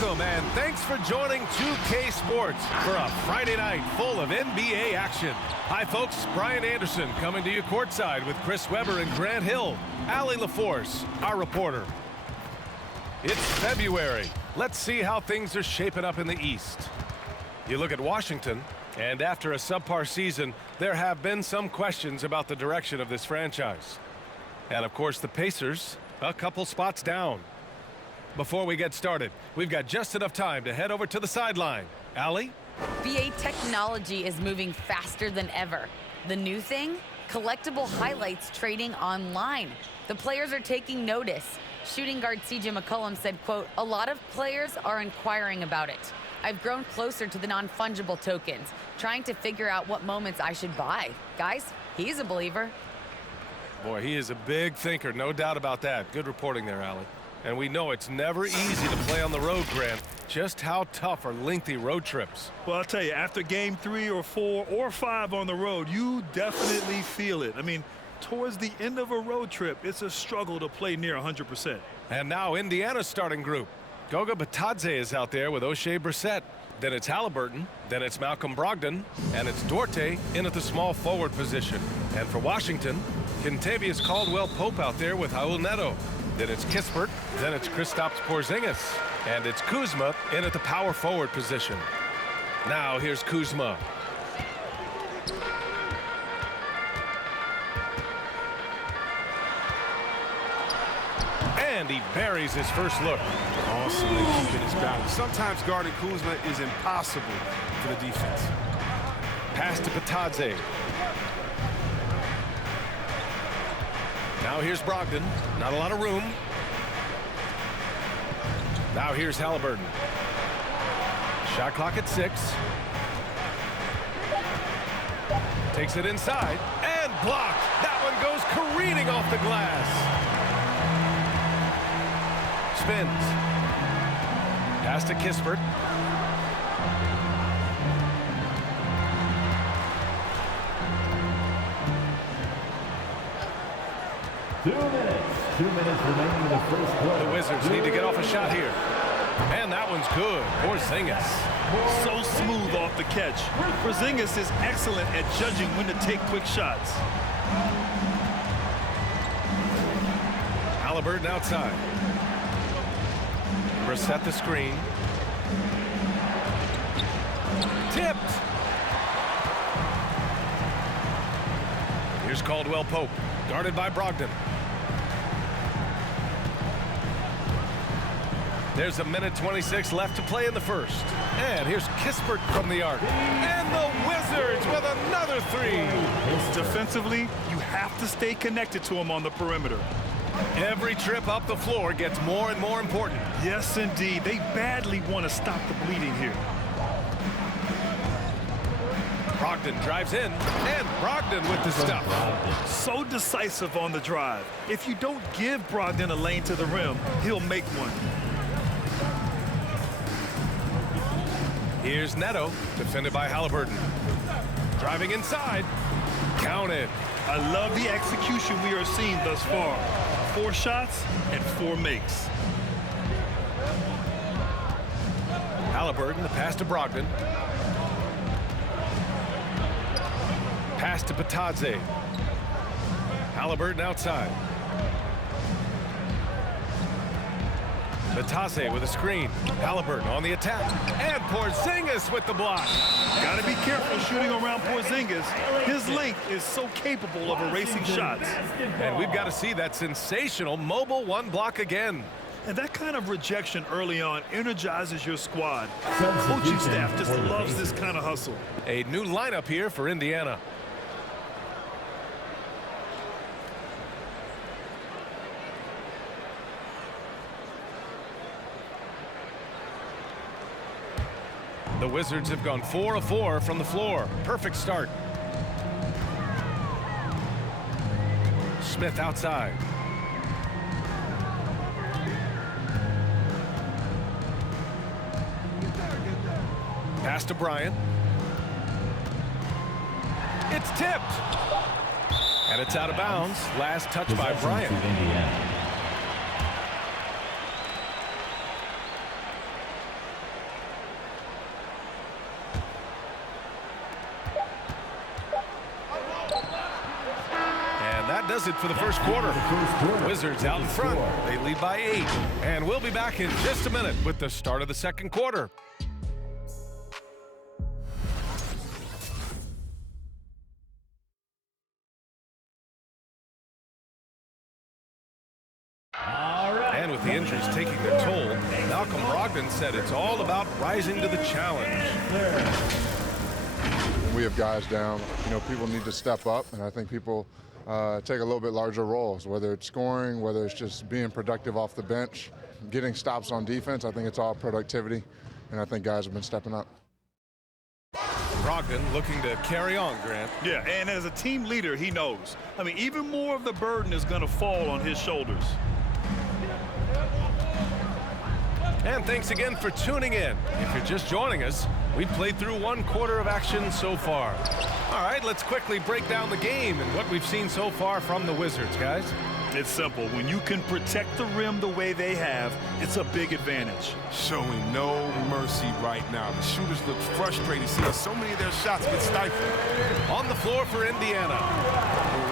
Welcome and thanks for joining 2K Sports for a Friday night full of NBA action. Hi folks, Brian Anderson coming to you courtside with Chris Webber and Grant Hill. Allie LaForce, our reporter. It's February. Let's see how things are shaping up in the East. You look at Washington, and after a subpar season, there have been some questions about the direction of this franchise. And of course the Pacers, a couple spots down. Before we get started, we've got just enough time to head over to the sideline. Allie? BA technology is moving faster than ever. The new thing? Collectible highlights trading online. The players are taking notice. Shooting guard CJ McCollum said, quote, "A lot of players are inquiring about it. I've grown closer to the non-fungible tokens, trying to figure out what moments I should buy." Guys, he's a believer. Boy, he is a big thinker, no doubt about that. Good reporting there, Allie. And we know it's never easy to play on the road, Grant. Just how tough are lengthy road trips? Well, I'll tell you, after game 3 or 4 or 5 on the road, you definitely feel it. I mean, towards the end of a road trip, it's a struggle to play near 100%. And now Indiana's starting group. Goga Bitadze is out there with O'Shea Brissett. Then it's Halliburton, then it's Malcolm Brogdon, and it's Duarte in at the small forward position. And for Washington, Kentavious Caldwell-Pope out there with Raul Neto. Then it's Kispert, then it's Kristaps Porzingis, and it's Kuzma in at the power forward position. Now here's Kuzma. And he buries his first look. Awesomely keeping his balance. Sometimes guarding Kuzma is impossible for the defense. Pass to Bitadze. Now here's Brogdon. Not a lot of room. Now here's Halliburton. Shot clock at 6. Takes it inside and blocked. That one goes careening off the glass. Spins. Pass to Kispert. Two minutes remaining in the first quarter. The Wizards need to get off a shot here. And that one's good. Porzingis. So smooth off the catch. Porzingis is excellent at judging when to take quick shots. Halliburton outside. Brissett the screen. Tipped. Here's Caldwell-Pope, guarded by Brogdon. There's a minute 26 left to play in the first. And here's Kispert from the arc. And the Wizards with another 3. Defensively, you have to stay connected to him on the perimeter. Every trip up the floor gets more and more important. Yes, indeed. They badly want to stop the bleeding here. Brogdon drives in, and Brogdon with the stuff. So decisive on the drive. If you don't give Brogdon a lane to the rim, he'll make one. Here's Neto, defended by Halliburton. Driving inside. Counted. I love the execution we are seeing thus far. 4 shots and 4 makes. Halliburton, the pass to Brogdon. Pass to Bitadze. Halliburton outside. Bitadze with a screen. Halliburton on the attack. And Porzingis with the block. Got to be careful shooting around Porzingis. His length is so capable of erasing shots. And we've got to see that sensational mobile 1 block again. And that kind of rejection early on energizes your squad. The coaching staff just loves this kind of hustle. A new lineup here for Indiana. The Wizards have gone 4 of 4 from the floor. Perfect start. Smith outside. Pass to Bryant. It's tipped. And it's out of bounds. Last touch by Bryant. does it for the first quarter. Wizards out in front. They lead by 8. And we'll be back in just a minute with the start of the second quarter. And with the injuries taking their toll, Malcolm Brogdon said it's all about rising to the challenge. We have guys down. You know, people need to step up, and I think people take a little bit larger roles, whether it's scoring, whether it's just being productive off the bench, getting stops on defense. I think it's all productivity, and I think guys have been stepping up. Brogdon looking to carry on, Grant. Yeah, and as a team leader, he knows. I mean, even more of the burden is going to fall on his shoulders. And thanks again for tuning in. If you're just joining us, we've played through one quarter of action so far. All right, let's quickly break down the game and what we've seen so far from the Wizards, guys. It's simple. When you can protect the rim the way they have, it's a big advantage. Showing no mercy right now. The shooters look frustrated, seeing so many of their shots get stifled. On the floor for Indiana.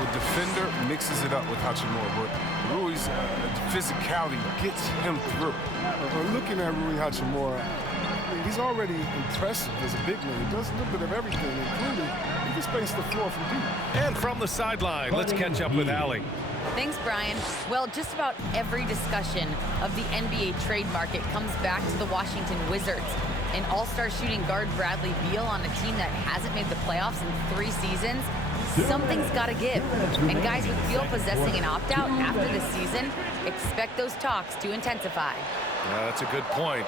The defender mixes it up with Hachimura, but Rui's physicality gets him through. Looking at Rui Hachimura, I mean, he's already impressive as a big man. He does a little bit of everything, including he can space the floor from deep. And from the sideline, let's catch up with Allie. Thanks, Brian. Well, just about every discussion of the NBA trade market comes back to the Washington Wizards. An all-star shooting guard Bradley Beal on a team that hasn't made the playoffs in 3 seasons. Something's got to give. And guys, with Beal possessing an opt-out after the season, expect those talks to intensify. Yeah, that's a good point.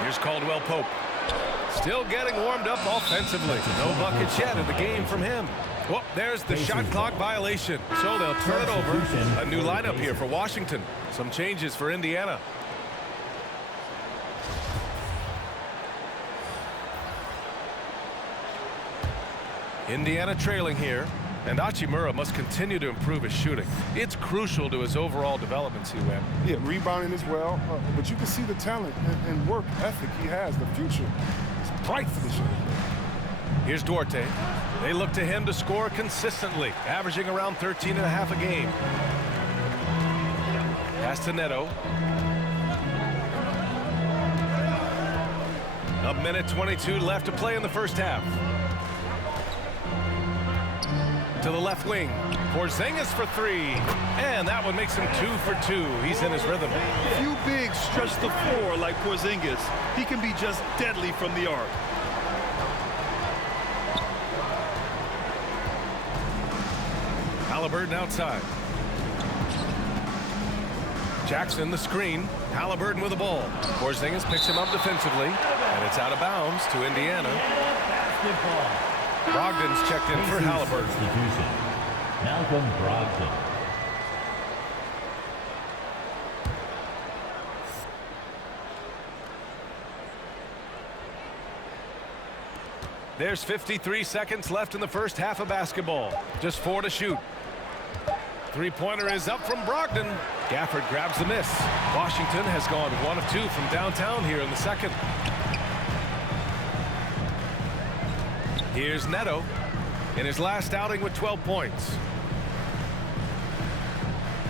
Here's Caldwell Pope. Still getting warmed up offensively. No buckets yet in the game from him. Well, there's the shot clock violation. So they'll turn it over. A new lineup here for Washington. Some changes for Indiana. Indiana trailing here. And Hachimura must continue to improve his shooting. It's crucial to his overall development, C-Web. Yeah, rebounding as well. But you can see the talent and work ethic he has. The future is bright for this young man. Here's Duarte. They look to him to score consistently, averaging around 13.5 a game. Pass to Neto. A minute 22 left to play in the first half. To the left wing. Porzingis for 3. And that one makes him 2 for 2. He's in his rhythm. Few bigs stretch the floor like Porzingis. He can be just deadly from the arc. Halliburton outside. Jackson the screen. Halliburton with the ball. Porzingis picks him up defensively. And it's out of bounds to Indiana. Brogdon's checked in for Halliburton. Malcolm Brogdon. There's 53 seconds left in the first half of basketball. Just 4 to shoot. Three-pointer is up from Brogdon. Gafford grabs the miss. Washington has gone 1 of 2 from downtown here in the second. Here's Neto in his last outing with 12 points.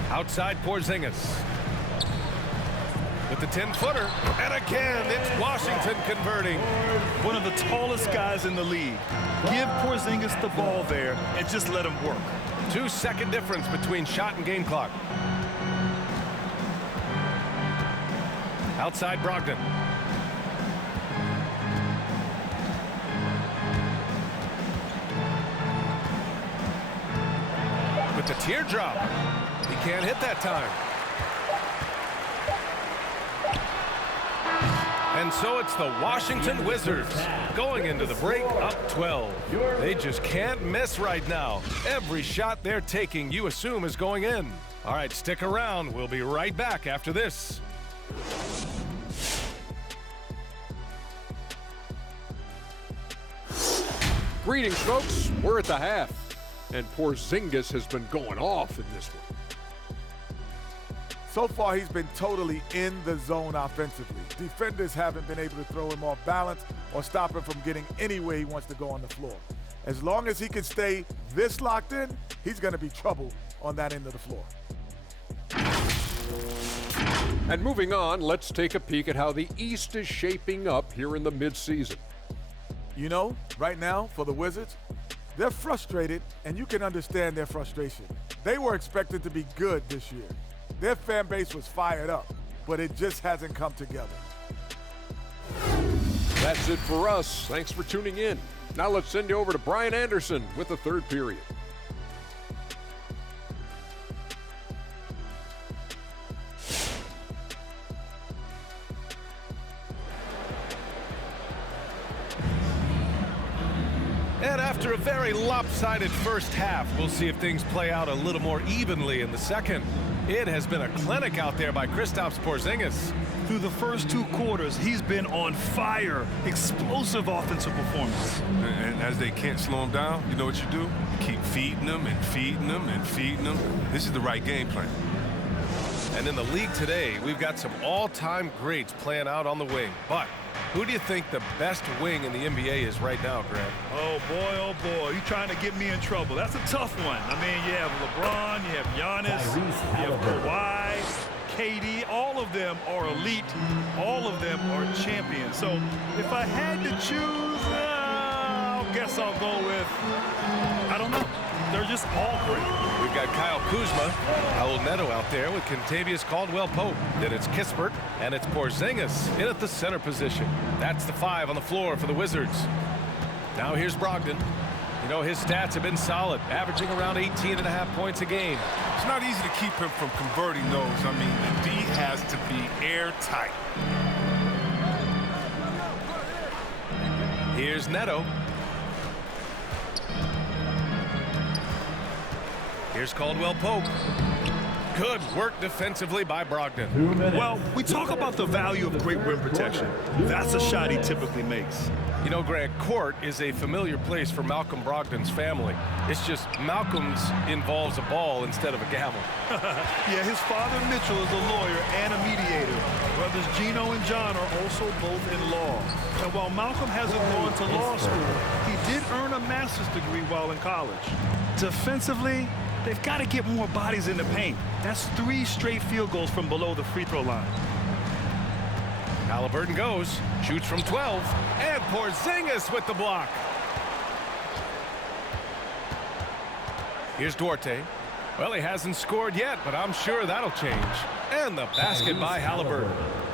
Outside Porzingis. With the 10-footer. And again, it's Washington converting. One of the tallest guys in the league. Give Porzingis the ball there and just let him work. 2-second difference between shot and game clock. Outside Brogdon. With the teardrop. He can't hit that time. And so it's the Washington Wizards going into the break up 12. They just can't miss right now. Every shot they're taking, you assume, is going in. All right, stick around. We'll be right back after this. Greetings, folks. We're at the half, and Porzingis has been going off in this one. So far, he's been totally in the zone offensively. Defenders haven't been able to throw him off balance or stop him from getting anywhere he wants to go on the floor. As long as he can stay this locked in, he's going to be trouble on that end of the floor. And moving on, let's take a peek at how the East is shaping up here in the midseason. You know, right now for the Wizards, they're frustrated, and you can understand their frustration. They were expected to be good this year. Their fan base was fired up, but it just hasn't come together. That's it for us. Thanks for tuning in. Now let's send you over to Brian Anderson with the third period. And after a very lopsided first half, we'll see if things play out a little more evenly in the second. It has been a clinic out there by Kristaps Porzingis. Through the first 2 quarters, he's been on fire. Explosive offensive performance. And as they can't slow him down, you know what you do? You keep feeding them and feeding them and feeding them. This is the right game plan. And in the league today, we've got some all-time greats playing out on the wing. But who do you think the best wing in the NBA is right now, Grant? Oh, boy, you trying to get me in trouble. That's a tough one. I mean, you have LeBron, you have Giannis, you have Kawhi, KD. All of them are elite. All of them are champions. So if I had to choose, I guess I'll go with, I don't know. They're just all great. We've got Kyle Kuzma, Raul Neto out there with Kentavious Caldwell-Pope. Then it's Kispert, and it's Porzingis in at the center position. That's the 5 on the floor for the Wizards. Now here's Brogdon. You know, his stats have been solid, averaging around 18.5 points a game. It's not easy to keep him from converting those. I mean, the D has to be airtight. Here's Neto. Here's Caldwell-Pope. Good work defensively by Brogdon. Well, we talk about the value of great rim protection. That's a shot he typically makes. You know, Grant, court is a familiar place for Malcolm Brogdon's family. It's just Malcolm's involves a ball instead of a gavel. Yeah, his father Mitchell is a lawyer and a mediator. Brothers Gino and John are also both in law. And while Malcolm hasn't gone to law school, he did earn a master's degree while in college. Defensively, they've got to get more bodies in the paint. That's 3 straight field goals from below the free throw line. Halliburton goes, shoots from 12, and Porzingis with the block. Here's Duarte. Well, he hasn't scored yet, but I'm sure that'll change. And the basket by Halliburton.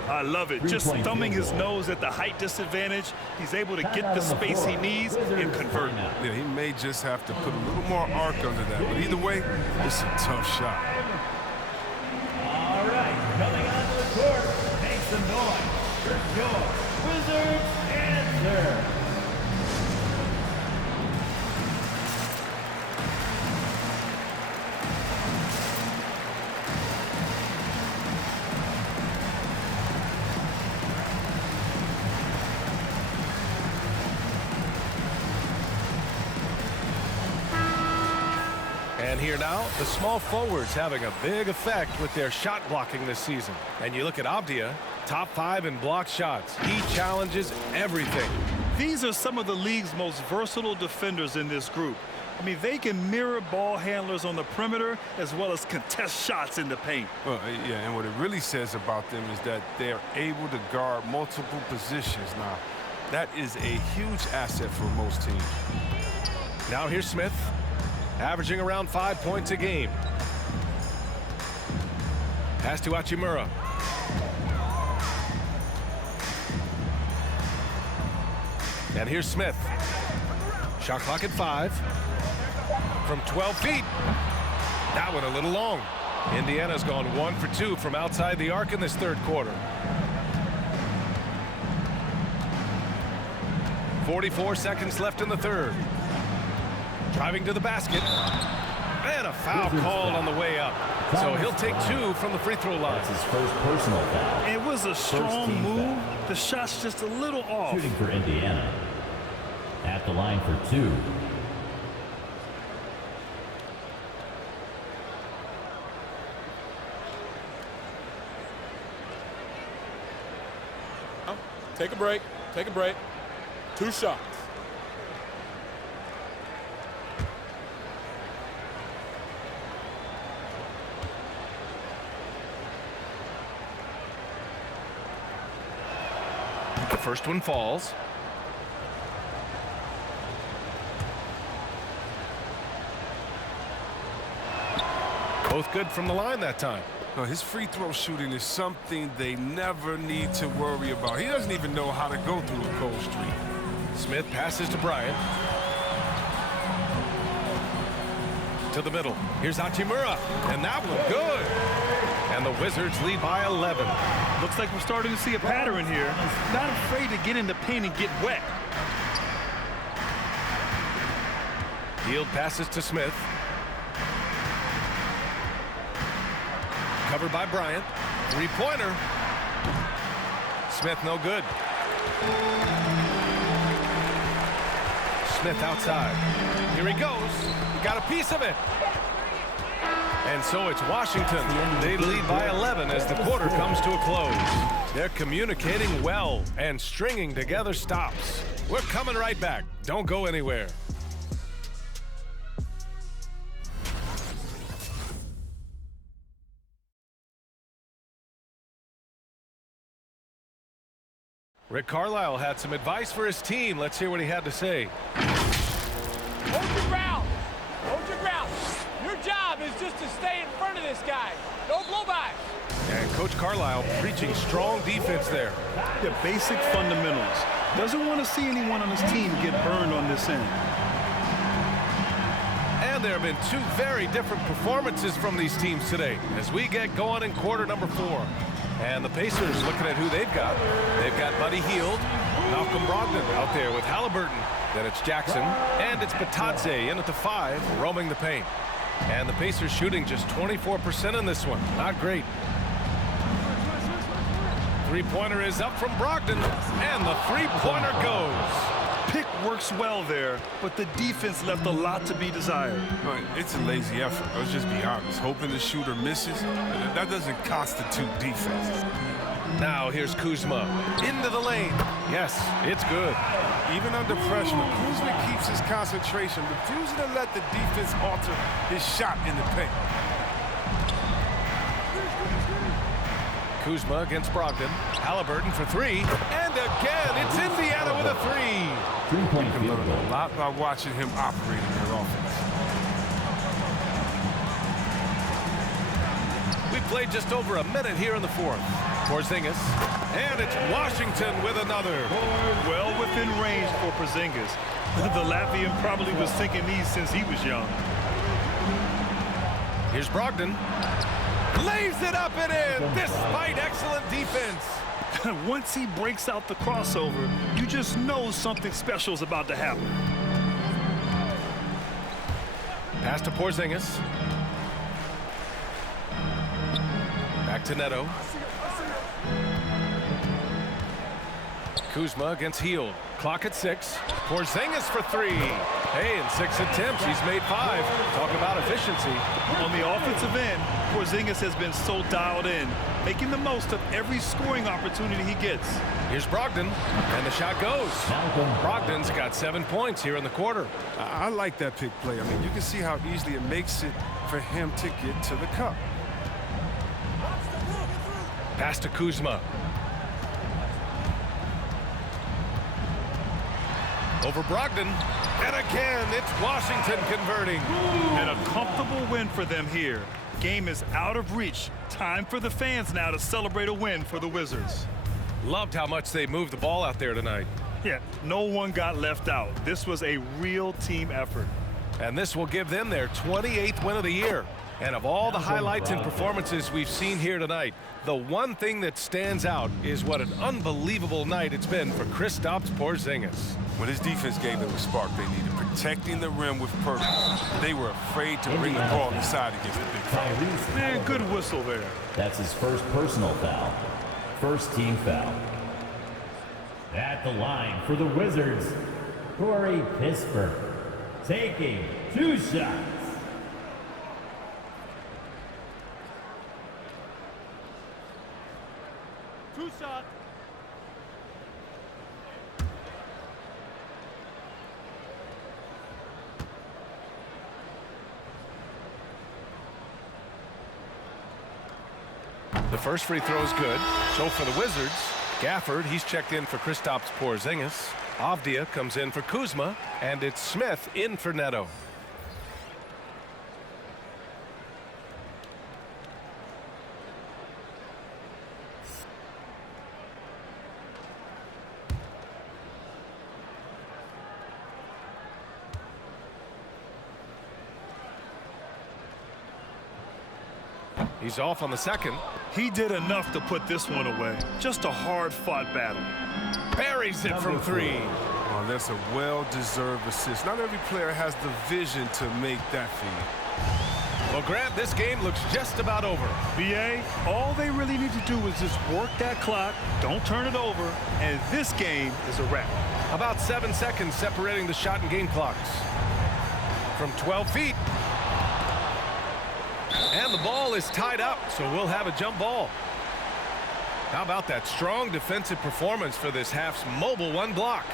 I love it. Just thumbing his nose at the height disadvantage. He's able to get the space he needs and convert. Yeah, he may just have to put a little more arc under that. But either way, it's a tough shot. All right, coming onto the court, make some noise for your Wizards answer. And here now, the small forwards having a big effect with their shot blocking this season. And you look at Avdia, top 5 in block shots. He challenges everything. These are some of the league's most versatile defenders in this group. I mean, they can mirror ball handlers on the perimeter as well as contest shots in the paint. Well, yeah, and what it really says about them is that they're able to guard multiple positions now. That is a huge asset for most teams. Now here's Smith, averaging around 5 points a game. Pass to Hachimura. And here's Smith. Shot clock at 5. From 12 feet. That one a little long. Indiana's gone 1 for 2 from outside the arc in this third quarter. 44 seconds left in the third. Driving to the basket. And a foul called on the way up. So he'll take 2 from the free throw line. That's his first personal foul. It was a strong move. Foul. The shot's just a little off. Shooting for Indiana. At the line for 2. Take a break. Take a break. 2 shots. The first one falls. Both good from the line that time. No, his free throw shooting is something they never need to worry about. He doesn't even know how to go through a cold streak. Smith passes to Bryant. To the middle. Here's Hachimura. And that one good. And the Wizards lead by 11. Looks like we're starting to see a pattern here. Not afraid to get in the paint and get wet. Hield passes to Smith. Covered by Bryant. Three-pointer. Smith no good. Smith outside. Here he goes. Got a piece of it. And so it's Washington. They lead by 11 as the quarter comes to a close. They're communicating well and stringing together stops. We're coming right back. Don't go anywhere. Rick Carlisle had some advice for his team. Let's hear what he had to say. Hold your ground. Hold your ground. Your job is just to stay in front of this guy. No blow by. And Coach Carlisle preaching strong defense there. The basic fundamentals. Doesn't want to see anyone on his team get burned on this end. And there have been two very different performances from these teams today as we get going in quarter number 4. And the Pacers looking at who they've got. They've got Buddy Hield, Malcolm Brogdon out there with Halliburton. Then it's Jackson, and it's Batadze in at the 5, roaming the paint. And the Pacers shooting just 24% in this one. Not great. Three-pointer is up from Brogdon, and the three-pointer goes. Pick works well there, but the defense left a lot to be desired. It's a lazy effort. Let's just be honest. Hoping the shooter misses, that doesn't constitute defense. Now here's Kuzma into the lane. Yes, it's good. Even under pressure, Kuzma keeps his concentration, refusing to let the defense alter his shot in the paint. Kuzma against Brogdon. Halliburton for 3. And again, it's Indiana with a 3. You can learn a lot by watching him operate in their offense. We played just over a minute here in the 4th. Porzingis. And it's Washington with another. Well within range for Porzingis. The Latvian probably was thinking these since he was young. Here's Brogdon. Lays it up and in, despite excellent defense. Once he breaks out the crossover, you just know something special is about to happen. Pass to Porzingis. Back to Neto. Kuzma against Hield. Clock at 6. Porzingis for 3. Hey, in 6 attempts, he's made 5. Talk about efficiency. On the offensive end, Porzingis has been so dialed in, making the most of every scoring opportunity he gets. Here's Brogdon, and the shot goes. Brogdon's got 7 points here in the quarter. I like that pick play. I mean, you can see how easily it makes it for him to get to the cup. Pass to Kuzma. Over Brogdon, and again, it's Washington converting. And a comfortable win for them here. Game is out of reach. Time for the fans now to celebrate a win for the Wizards. Loved how much they moved the ball out there tonight. Yeah, no one got left out. This was a real team effort. And this will give them their 28th win of the year. And of all the highlights and performances we've seen here tonight, the one thing that stands out is what an unbelievable night it's been for Kristaps Porzingis. When his defense gave them the spark they needed, protecting the rim with purpose. They were afraid to bring the ball inside against the big foul. Man, good whistle there. That's his first personal foul. First team foul. At the line for the Wizards, Corey Kispert, taking 2 shots. Two shots. The first free throw is good. So for the Wizards, Gafford, he's checked in for Kristaps Porzingis. Avdia comes in for Kuzma, and it's Smith in for Neto. He's off on the second. He did enough to put this one away. Just a hard-fought battle. Buries it from three. Oh, that's a well-deserved assist. Not every player has the vision to make that feed. Well, Grant, this game looks just about over. BA, all they really need to do is just work that clock, don't turn it over, and this game is a wrap. About 7 seconds separating the shot and game clocks. From 12 feet. And the ball is tied up, so we'll have a jump ball. How about that strong defensive performance for this half's mobile one block?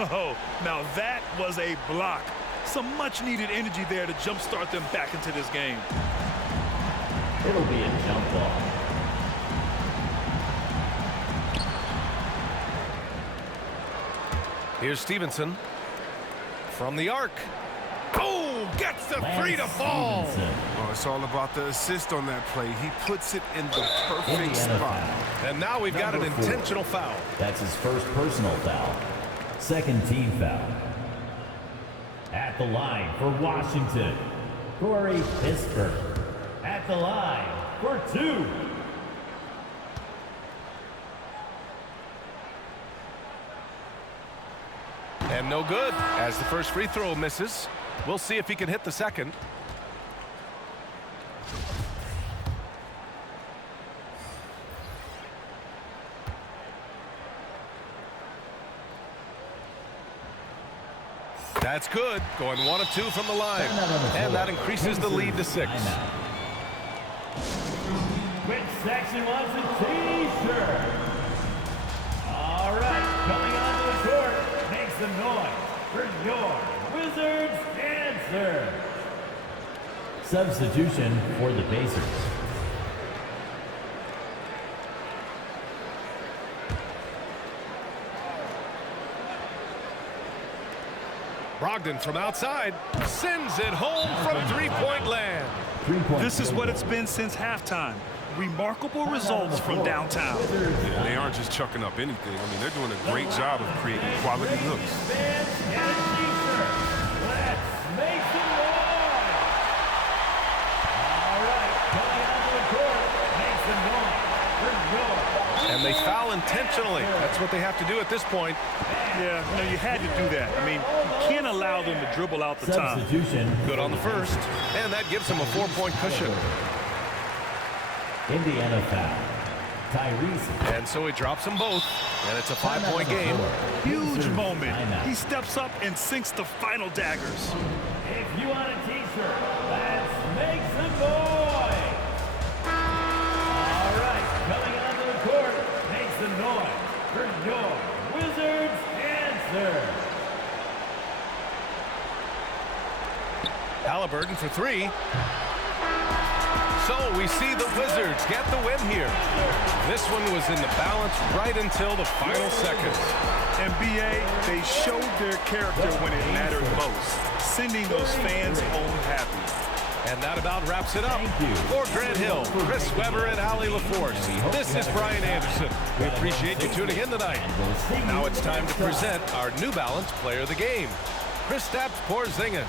Oh, now that was a block. Some much-needed energy there to jumpstart them back into this game. It'll be a jump ball. Here's Stevenson from the arc. Oh, gets the three to fall. Oh, it's all about the assist on that play. He puts it in the perfect spot. And now we've got an intentional foul. That's his first personal foul. Second team foul. At the line for Washington, Corey Pittsburgh. At the line for 2. And no good as the first free throw misses. We'll see if he can hit the second. That's good. Going 1 of 2 from the line. And that increases the lead to 6. Which section wants a T-shirt? All right, coming onto the court, make some noise for your Wizards answer. Substitution for the Pacers. Brogdon from outside sends it home from three-point land. This is what it's been since halftime. Remarkable results from downtown. Yeah, they aren't just chucking up anything. I mean, they're doing a great job of creating quality looks. Let's make some noise. All right, coming onto the court, make some noise for your. And they foul intentionally. That's what they have to do at this point. Yeah, you had to do that. I mean, you can't allow them to dribble out the time. Substitution. Good on the first. And that gives them a 4-point cushion. Indiana foul. Tyrese. And so he drops them both. And it's a 5-point game. Huge moment. He steps up and sinks the final daggers. If you want a T-shirt, let's make some noise. All right, coming onto the court, make some noise for your Wizards answer. Halliburton for 3. So we see the Wizards get the win here. This one was in the balance right until the final seconds. And BA, they showed their character when it mattered most, sending those fans home happy. And that about wraps it up. For Grant Hill, Chris Webber, and Allie LaForce, this is Brian Anderson. We appreciate you tuning in tonight. Now it's time to present our New Balance Player of the Game, Kristaps Porzingis.